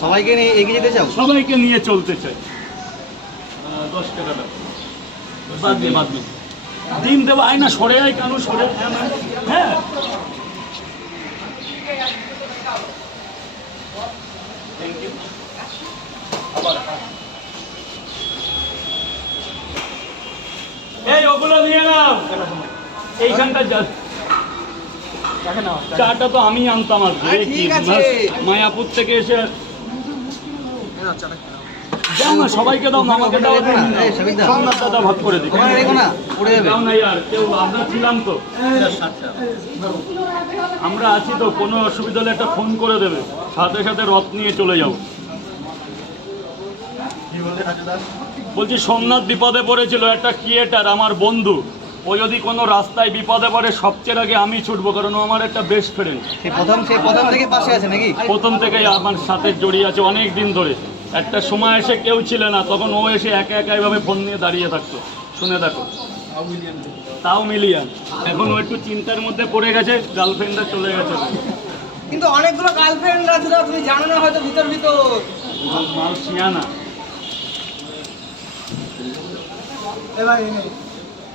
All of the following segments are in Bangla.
সবাইকে নিয়ে এগিয়ে যেতে চাও? সবাইকে নিয়ে চলতে চাই। দশ টাকা দাও। বাদ দিয়ে বাদ দিয়ে ডিম দেবো আয় না সরে আয় কেন সরে হ্যাঁ। এই ওগুলো নিয়ে নাও। এইখানটা চাটা তো আমি আনতাম আর কি। মায়াপুর থেকে এসে দাও না সবাইকে দাও আমাকে দাও এই, সবিক দা। সোমনাথ দাদা ভাগ করে দিই ওখানে রেখো না পড়ে যাবে। দাও না ইয়ার কেউ আমরা ছিলাম তো। আমরা আছি তো কোনো অসুবিধা হলে একটা ফোন করে দেবে। সাথে সাথে রথ নিয়ে চলে যাও বলছি সোমনাথ বিপদে পড়েছিল একটা ক্রিয়েটার আমার বন্ধু। ও যদি কোনো রাস্তায় বিপদে পড়ে সবচেয়ে আগে আমি ছুটবো কারণ ও আমার একটা বেস্ট ফ্রেন্ড প্রথম প্রথম থেকে পাশে আছে নাকি? প্রথম থেকেই আমার সাথে জড়িয়ে আছে অনেক দিন ধরে। একটা সময় এসে কেউ ছিল না তখন ও এসে একা একা এভাবে ফোন নিয়ে দাঁড়িয়ে থাকতো শুনে দেখো তাও মিলিয়ান এখন ও একটু চিন্তার মধ্যে পড়ে গেছে গার্লফ্রেন্ডটা চলে গেছে। কিন্তু অনেকগুলো গার্লফ্রেন্ড আছে তুমি জানো না হয়তো ভিতর ভিতর। মাল শিয়ানা।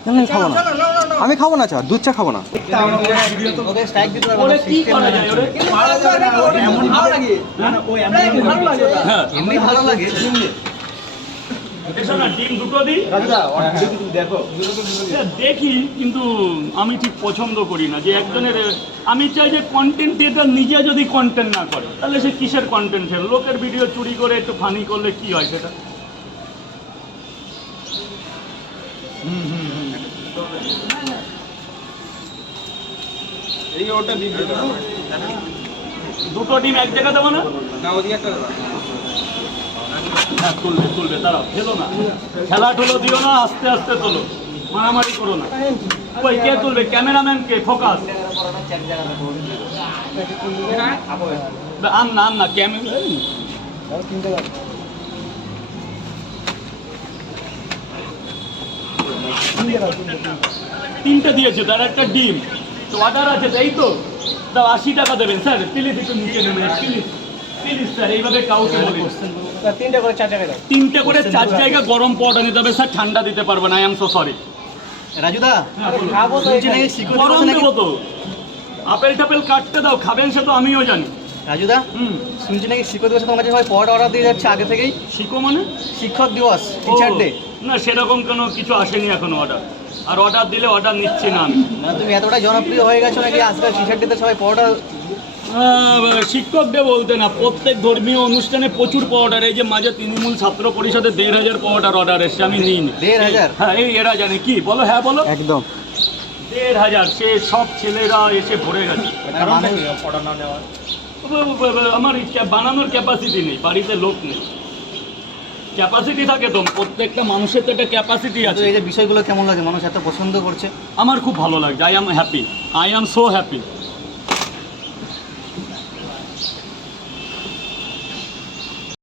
আমি খাব না। আমি খাব না চা দুধ চা খাব না ওকে স্ট্রাইক দিতে পারব ওরে না, কি system করা নাই। যায় ওরে কিন্তু ভালো লাগে না, ওর এমন লাগে না, এমনি ভালো লাগে এমনি ভালো লাগে এসো না ডিম দুটো দিই দেখি কিন্তু আমি ঠিক পছন্দ করি না যে একজনের আমি চাই যে কন্টেন্ট ক্রিয়েটার নিজে যদি কন্টেন্ট না করে তাহলে সে কিসের কন্টেন্ট লোকের ভিডিও চুরি করে একটু ফানি করলে কি হয় সেটা দুটো ডিম এক জায়গা দেবো না? হ্যাঁ তুলবে তুলবে দাঁড়াও ফেলো না। খেলা ঠুলো দিও না আস্তে আস্তে তোলো। মারামারি করো না। ওই কে তুলবে? ক্যামেরাম্যান কে? ফোকাস। আন না আন না ক্যামেরা তিনটে দিয়েছে তার একটা ডিম। তো অর্ডার আছে তাই তো। দাও আশি টাকা দেবেন। স্যার প্লিজ একটু নিচে নেবেন প্লিজ প্লিজ স্যার এইভাবে কাউকে বলি। তিনটে করে চার জায়গায় তিনটে করে চার জায়গা গরম পাউডার নিতে হবে স্যার ঠান্ডা দিতে পারব না আই এম সো সরি রাজুদা খাব তো। গরম দেবো তো। আপেল টাপেল কাটতে দাও খাবেন সে তো আমিও জানি। রাজুদা হুম। শুনছি নাকি শিক্ষক দিবসে তোমার কাছে সবাই অর্ডার দিয়ে যাচ্ছে আগে থেকেই? শিখো মানে? শিক্ষক দিবস টিচার ডে না সেরকম কোনো কিছু আসেনি এখনও অর্ডার আর অর্ডার দিলে অর্ডার নিচ্ছি না আমি। মানে তুমি এতটা জনপ্রিয় হয়ে গেছো নাকি আজকাল টিচার ডেতে সবাই পড়াটা আহ, শিক্ষকদের বলতে না প্রত্যেক ধর্মীয় অনুষ্ঠানে প্রচুর পাউডার এই যে মাঝে তৃণমূল ছাত্র পরিষদে দেড় হাজার পাউডার অর্ডার এসছে আমি নিইনি। দেড় হাজার? হ্যাঁ এই এরা জানে। কি? বলো হ্যাঁ বলো। একদম। দেড় হাজার সে সব ছেলেরা এসে ভরে গেছে। মানে আমার ক্যা- বানানোর ক্যাপাসিটি নেই বাড়িতে লোক নেই। ক্যাপাসিটি থাকে তো প্রত্যেকটা মানুষের তো একটা ক্যাপাসিটি আছে। এই যে বিষয়গুলো কেমন লাগে? মানুষ এত পছন্দ করছে। আমার খুব ভালো লাগছে I am happy I am so happy